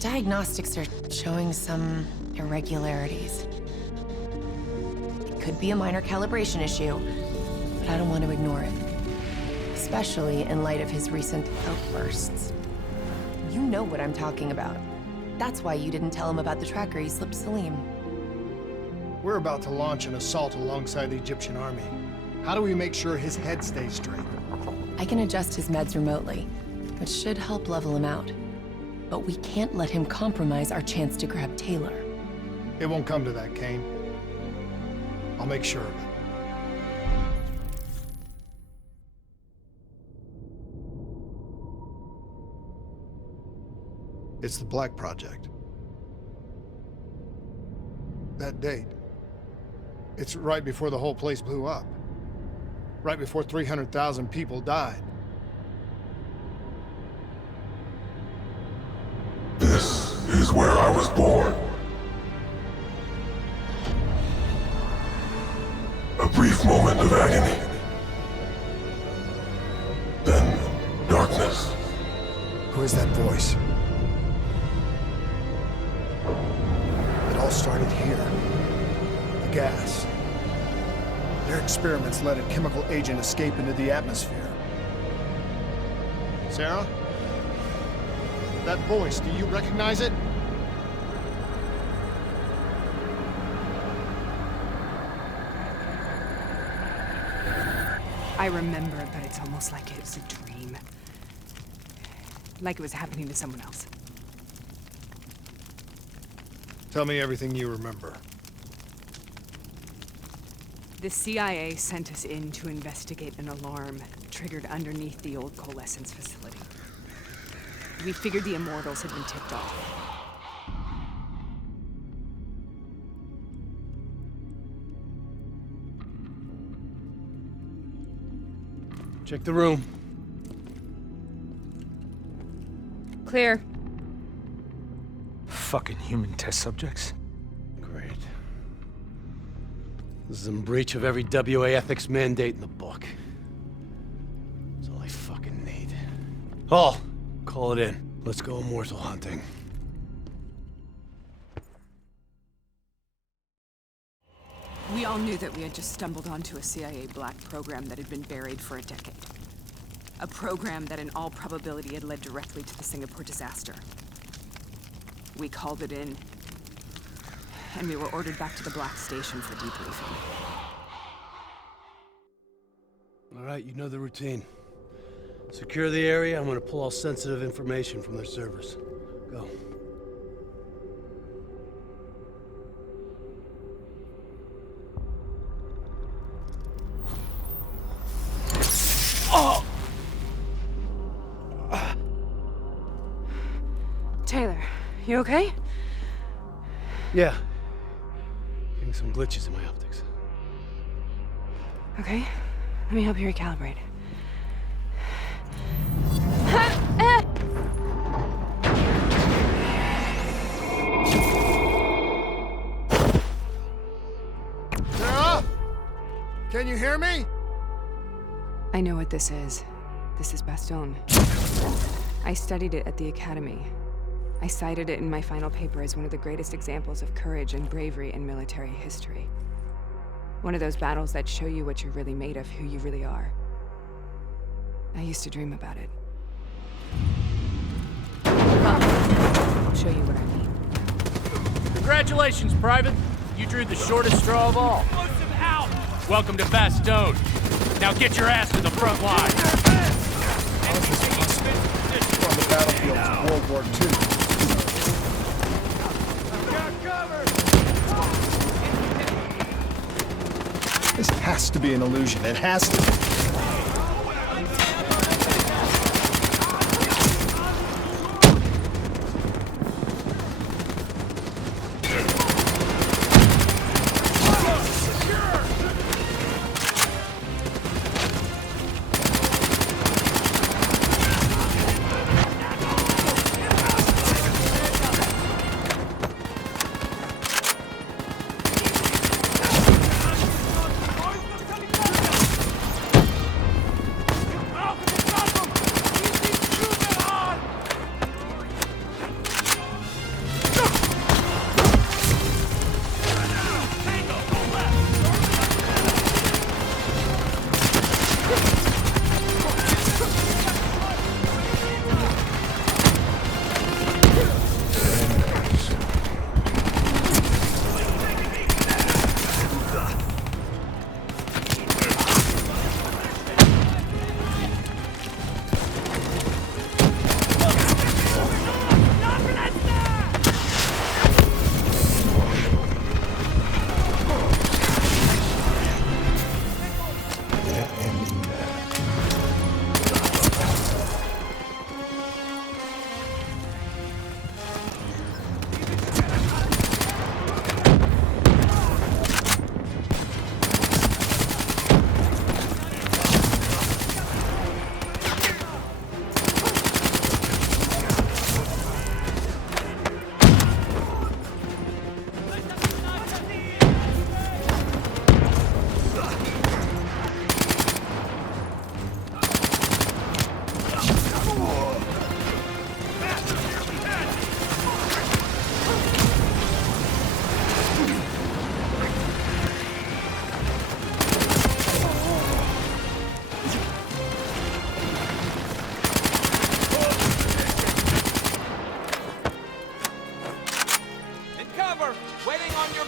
diagnostics are showing some irregularities. It could be a minor calibration issue, but I don't want to ignore it. Especially in light of his recent outbursts. You know what I'm talking about. That's why you didn't tell him about the tracker he slipped Salim. We're about to launch an assault alongside the Egyptian army. How do we make sure his head stays straight? I can adjust his meds remotely, which should help level him out. But we can't let him compromise our chance to grab Taylor. It won't come to that, Kane. I'll make sure of it. It's the Black Project. That date. It's right before the whole place blew up. Right before 300,000 people died. This is where I was born. A brief moment of agony. Then, darkness. Who is that voice? It all started here. The gas. Their experiments let a chemical agent escape into the atmosphere. Sarah? That voice, do you recognize it? I remember it, but it's almost like it was a dream. Like it was happening to someone else. Tell me everything you remember. The CIA sent us in to investigate an alarm triggered underneath the old coalescence facility. We figured the Immortals had been tipped off. Check the room. Clear. Fucking human test subjects. Great. This is in breach of every WA ethics mandate in the book. That's all I fucking need. Hall, call it in. Let's go immortal hunting. We all knew that we had just stumbled onto a CIA black program that had been buried for a decade. A program that in all probability had led directly to the Singapore disaster. We called it in, and we were ordered back to the Black Station for debriefing. All right, you know the routine. Secure the area. I'm gonna pull all sensitive information from their servers. Go. Oh! Taylor, you okay? Yeah. Getting some glitches in my optics. Okay, let me help you recalibrate. Sarah? Can you hear me? I know what this is. This is Bastogne. I studied it at the Academy. I cited it in my final paper as one of the greatest examples of courage and bravery in military history. One of those battles that show you what you're really made of, who you really are. I used to dream about it. Come, I'll show you what I mean. Congratulations, Private. You drew the shortest straw of all. Explosive out! Welcome to Bastogne. Now get your ass to the front line. From the battlefield of World War II. This has to be an illusion. It has to be.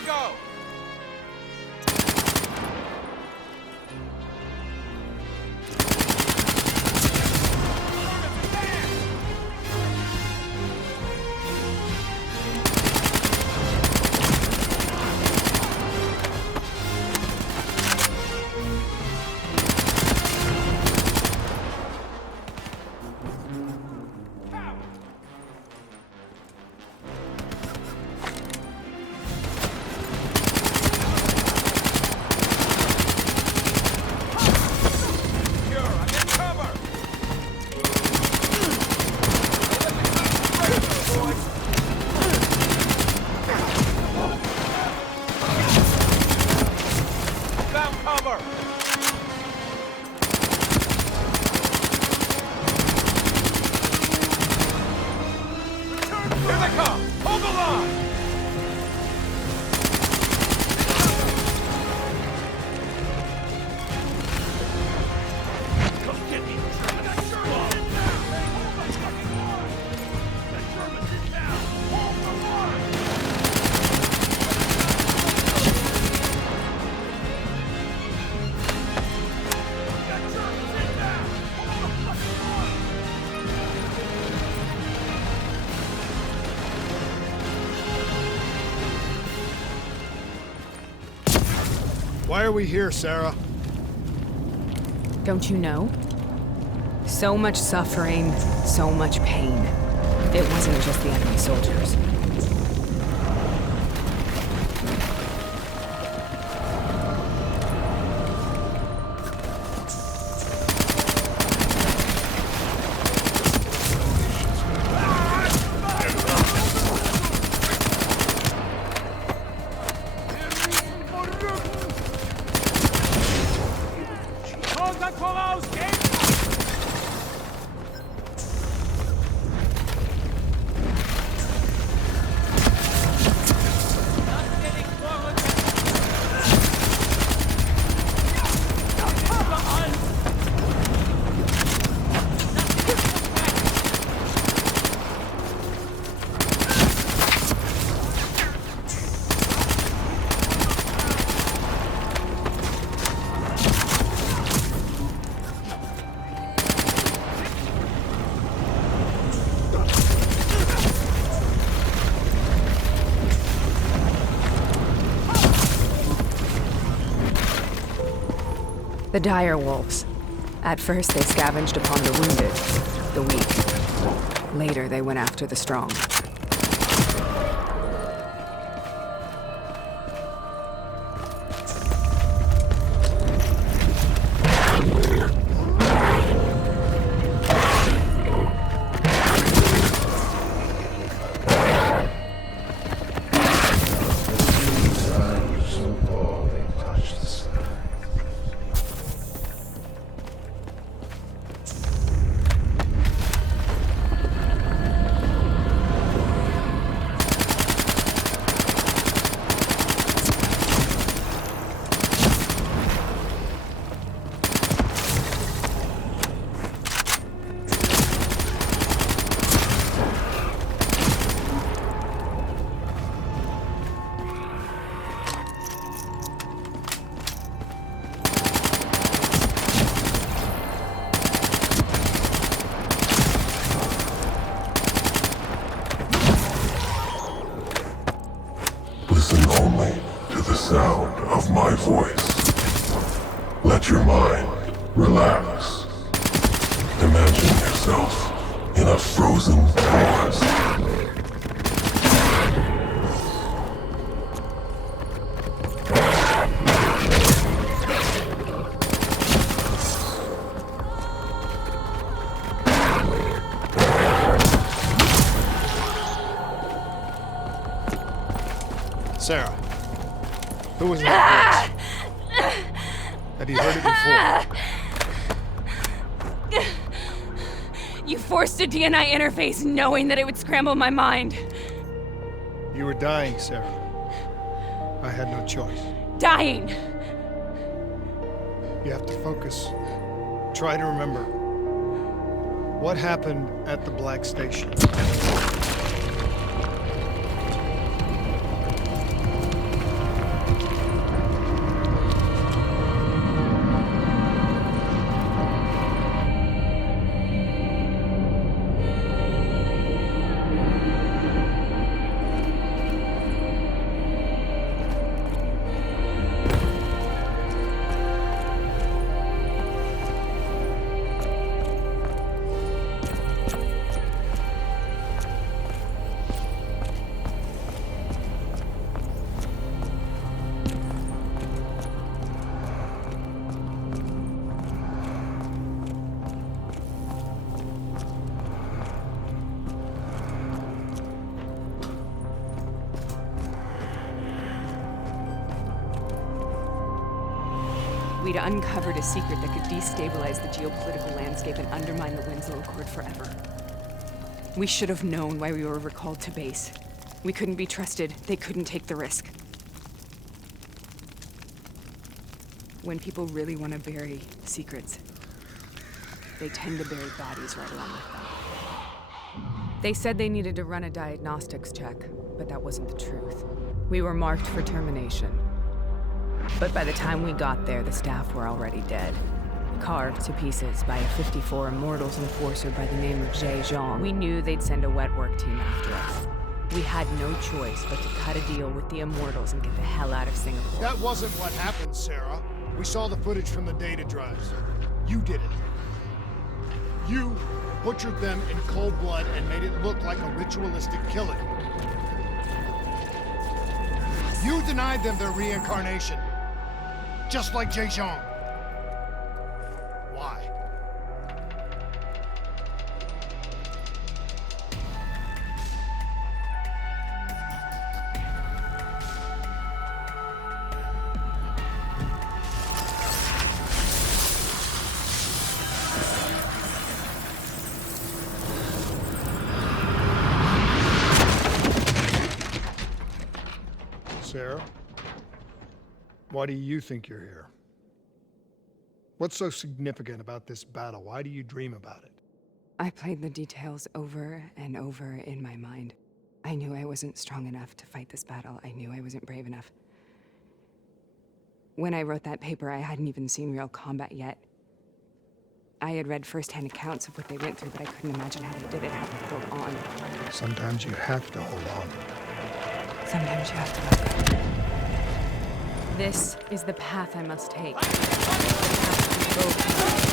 go! Why are we here, Sarah? Don't you know? So much suffering, so much pain. It wasn't just the enemy soldiers. The dire wolves. At first, they scavenged upon the wounded, the weak. Later, they went after the strong. Listen only to the sound of my voice. Let your mind relax. Imagine yourself in a frozen forest. Sarah, who was that voice? Had you heard it before? You forced a DNI interface knowing that it would scramble my mind. You were dying, Sarah. I had no choice. Dying! You have to focus. Try to remember. What happened at the Black Station? We'd uncovered a secret that could destabilize the geopolitical landscape and undermine the Winslow Accord forever. We should have known why we were recalled to base. We couldn't be trusted. They couldn't take the risk. When people really want to bury secrets, they tend to bury bodies right along with them. They said they needed to run a diagnostics check, but that wasn't the truth. We were marked for termination. But by the time we got there, the staff were already dead. Carved to pieces by a 54 Immortals enforcer by the name of Jay Zhang. We knew they'd send a wet work team after us. We had no choice but to cut a deal with the Immortals and get the hell out of Singapore. That wasn't what happened, Sarah. We saw the footage from the data drives. You did it. You butchered them in cold blood and made it look like a ritualistic killing. You denied them their reincarnation. Just like Jay Zhang. Why? Sarah? Why do you think you're here? What's so significant about this battle? Why do you dream about it? I played the details over and over in my mind. I knew I wasn't strong enough to fight this battle. I knew I wasn't brave enough. When I wrote that paper, I hadn't even seen real combat yet. I had read first-hand accounts of what they went through, but I couldn't imagine how they did it, how they held on. Sometimes you have to hold on. Sometimes you have to let go. This is the path I must take. The path we both must.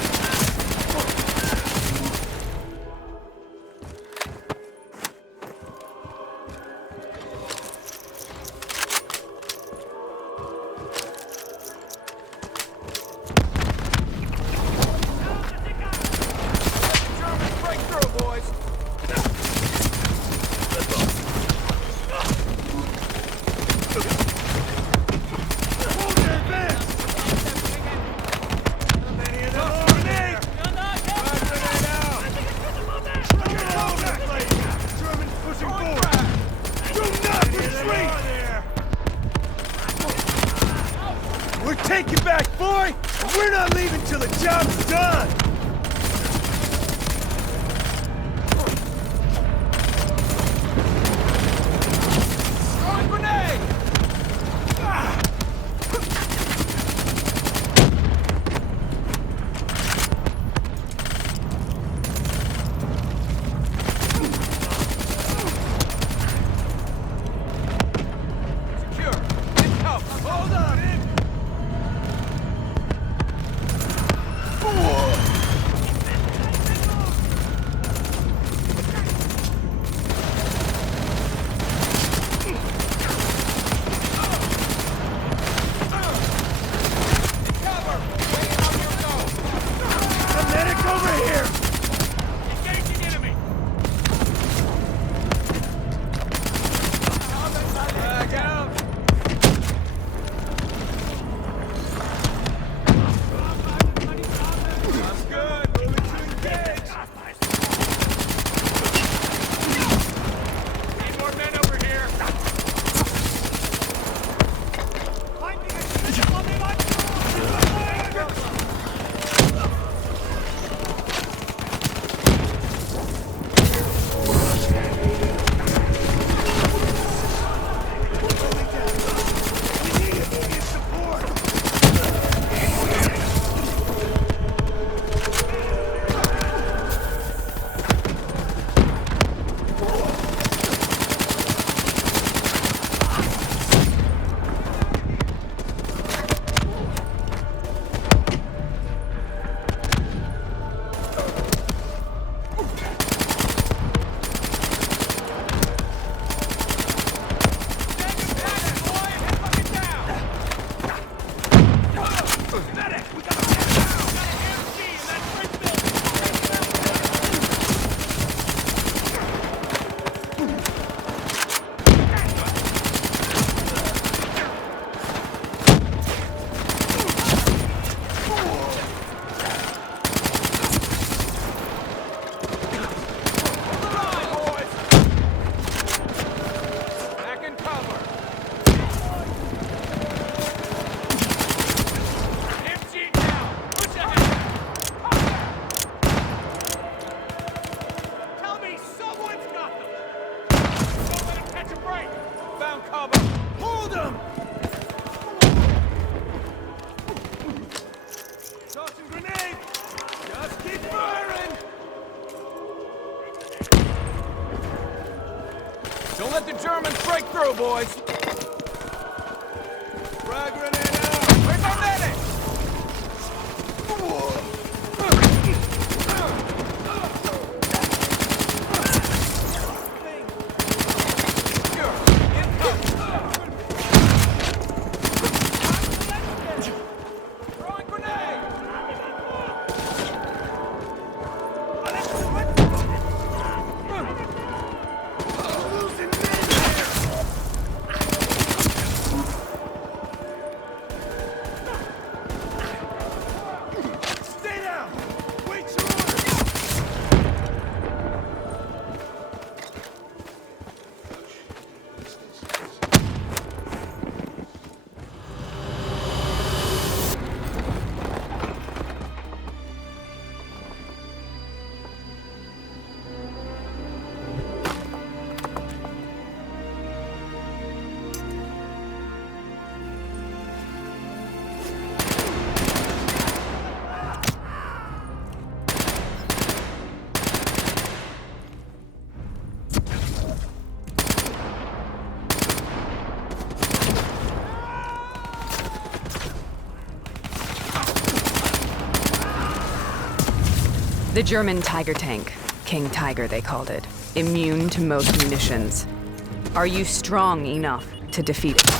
We're taking back, boy! And we're not leaving till the job's done! Hold on! Germans break through, boys! Frag grenade out! Where's our medic? Throwing grenade! Stay down! Wait your orders! The German Tiger tank. King Tiger, they called it. Immune to most munitions. Are you strong enough to defeat it?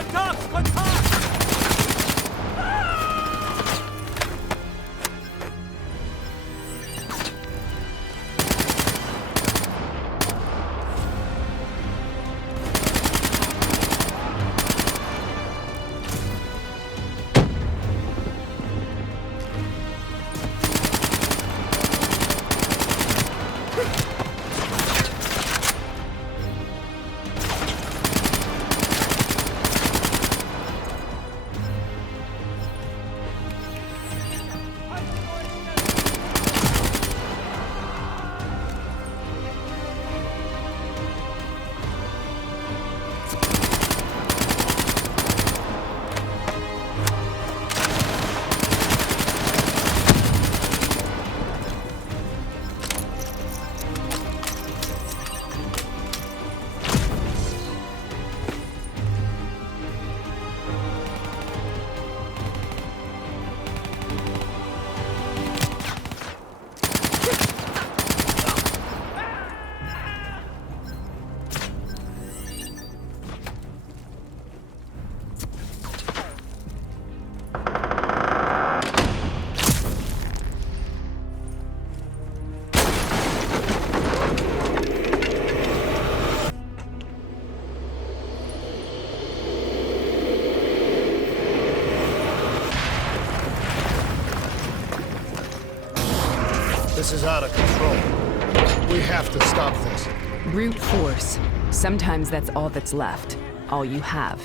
Kontakt! Kontakt! This is out of control. We have to stop this. Brute force. Sometimes that's all that's left. All you have.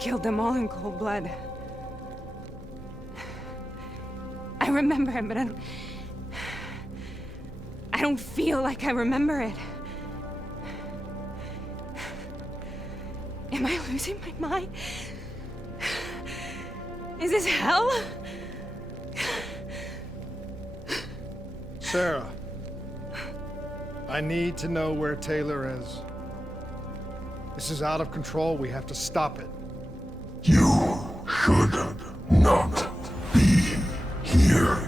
killed them all in cold blood. I remember it, but I don't feel like I remember it. Am I losing my mind? Is this hell? Sarah, I need to know where Taylor is. This is out of control. We have to stop it. You should not be here.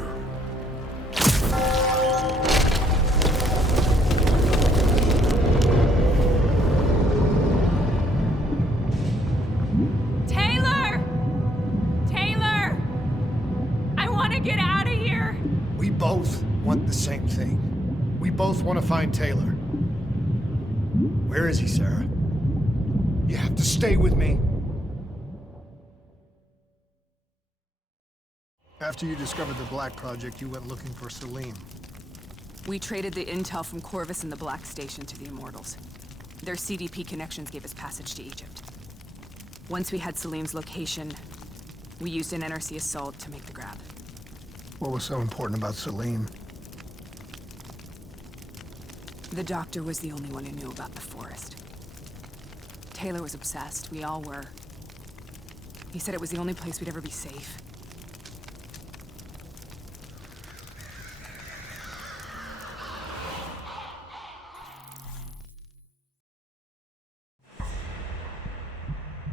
Taylor! Taylor! I want to get out of here! We both want the same thing. We both want to find Taylor. Where is he, Sarah? You have to stay with me. After you discovered the Black Project, you went looking for Salim. We traded the intel from Corvus and the Black Station to the Immortals. Their CDP connections gave us passage to Egypt. Once we had Salim's location, we used an NRC assault to make the grab. What was so important about Salim? The doctor was the only one who knew about the forest. Taylor was obsessed. We all were. He said it was the only place we'd ever be safe.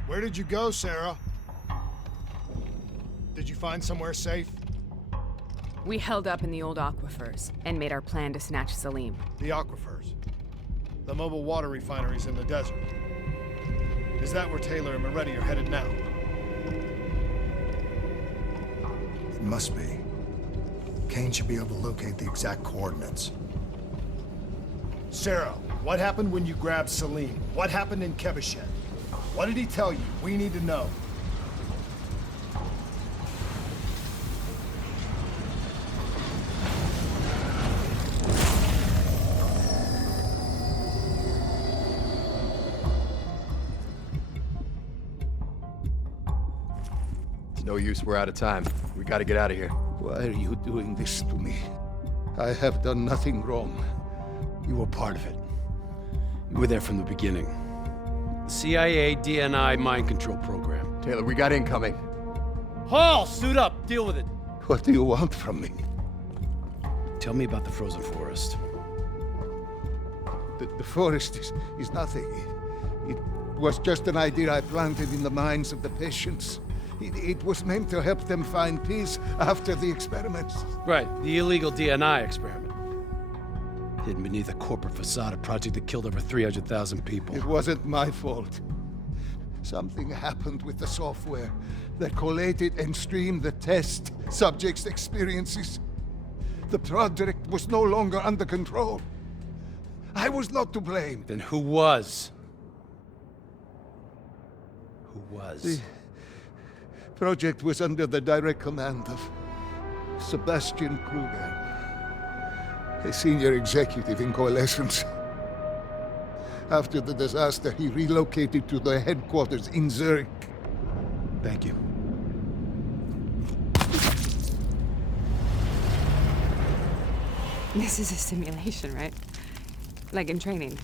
Where did you go, Sarah? Did you find somewhere safe? We held up in the old aquifers and made our plan to snatch Salim. The aquifers. The mobile water refineries in the desert. Is that where Taylor and Moretti are headed now? It must be. Kane should be able to locate the exact coordinates. Sarah, what happened when you grabbed Salim? What happened in Kebashet? What did he tell you? We need to know. It's no use, we're out of time. We gotta get out of here. Why are you doing this to me? I have done nothing wrong. You were part of it. You were there from the beginning. The CIA DNI mind control program. Taylor, we got incoming. Hall, suit up. Deal with it. What do you want from me? Tell me about the frozen forest. The forest is nothing. It was just an idea I planted in the minds of the patients. It was meant to help them find peace after the experiments. Right, the illegal DNI experiment. Hidden beneath a corporate facade, a project that killed over 300,000 people. It wasn't my fault. Something happened with the software that collated and streamed the test subjects' experiences. The project was no longer under control. I was not to blame. Then who was? Who was? The project was under the direct command of Sebastian Kruger, a senior executive in Coalescence. After the disaster, he relocated to the headquarters in Zurich. Thank you. This is a simulation, right? Like in training.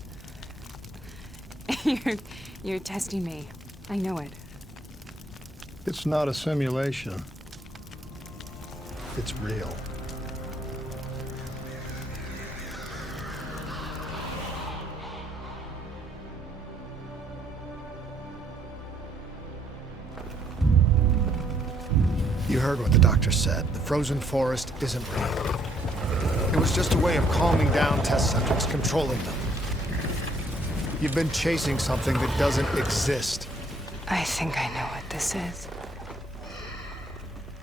You're testing me. I know it. It's not a simulation. It's real. You heard what the doctor said. The frozen forest isn't real. It was just a way of calming down test subjects, controlling them. You've been chasing something that doesn't exist. I think I know what this is.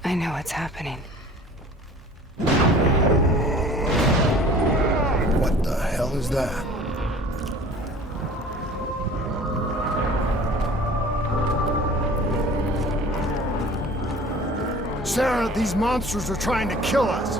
I know what's happening. What the hell is that? Sarah, these monsters are trying to kill us.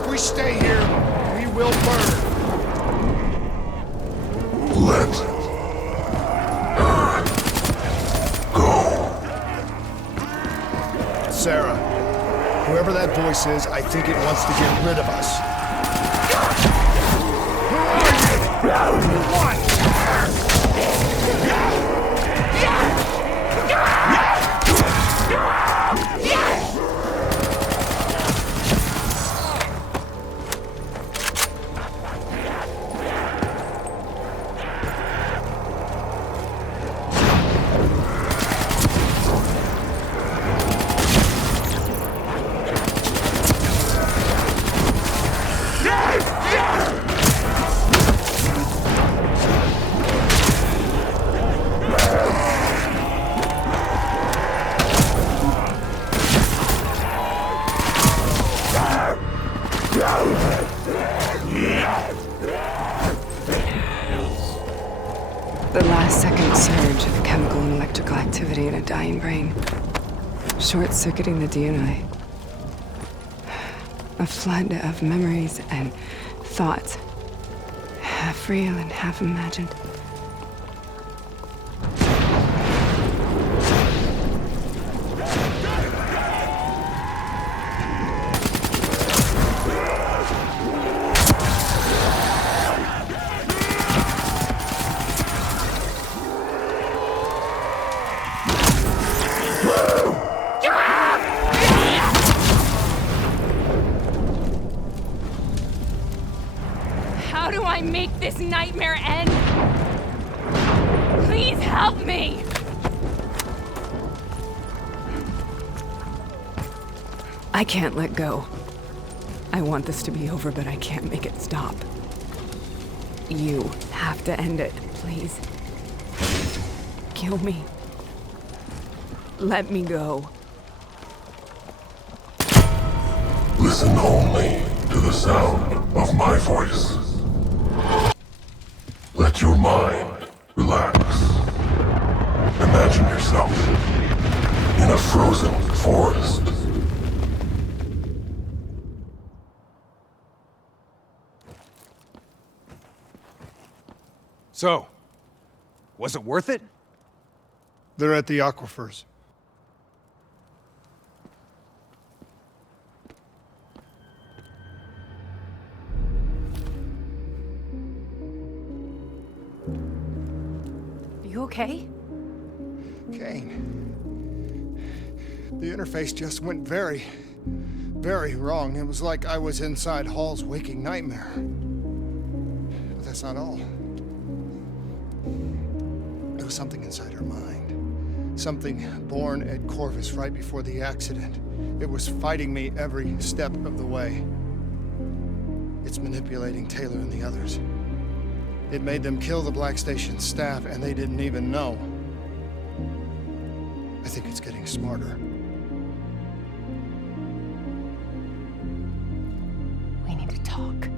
If we stay here, we will burn. Let her go. Sarah, whoever that voice is, I think it wants to get rid of us. Who are you? What? The last second surge of chemical and electrical activity in a dying brain. Short-circuiting the DNA. A flood of memories and thoughts. Half real and half imagined. How do I make this nightmare end? Please help me! I can't let go. I want this to be over, but I can't make it stop. You have to end it, please. Kill me. Let me go. Listen only to the sound of my voice. Let your mind relax. Imagine yourself in a frozen forest. So, was it worth it? They're at the aquifers. You okay? Kane. The interface just went very, very wrong. It was like I was inside Hall's waking nightmare. But that's not all. It was something inside her mind. Something born at Corvus right before the accident. It was fighting me every step of the way. It's manipulating Taylor and the others. It made them kill the Black Station staff, and they didn't even know. I think it's getting smarter. We need to talk.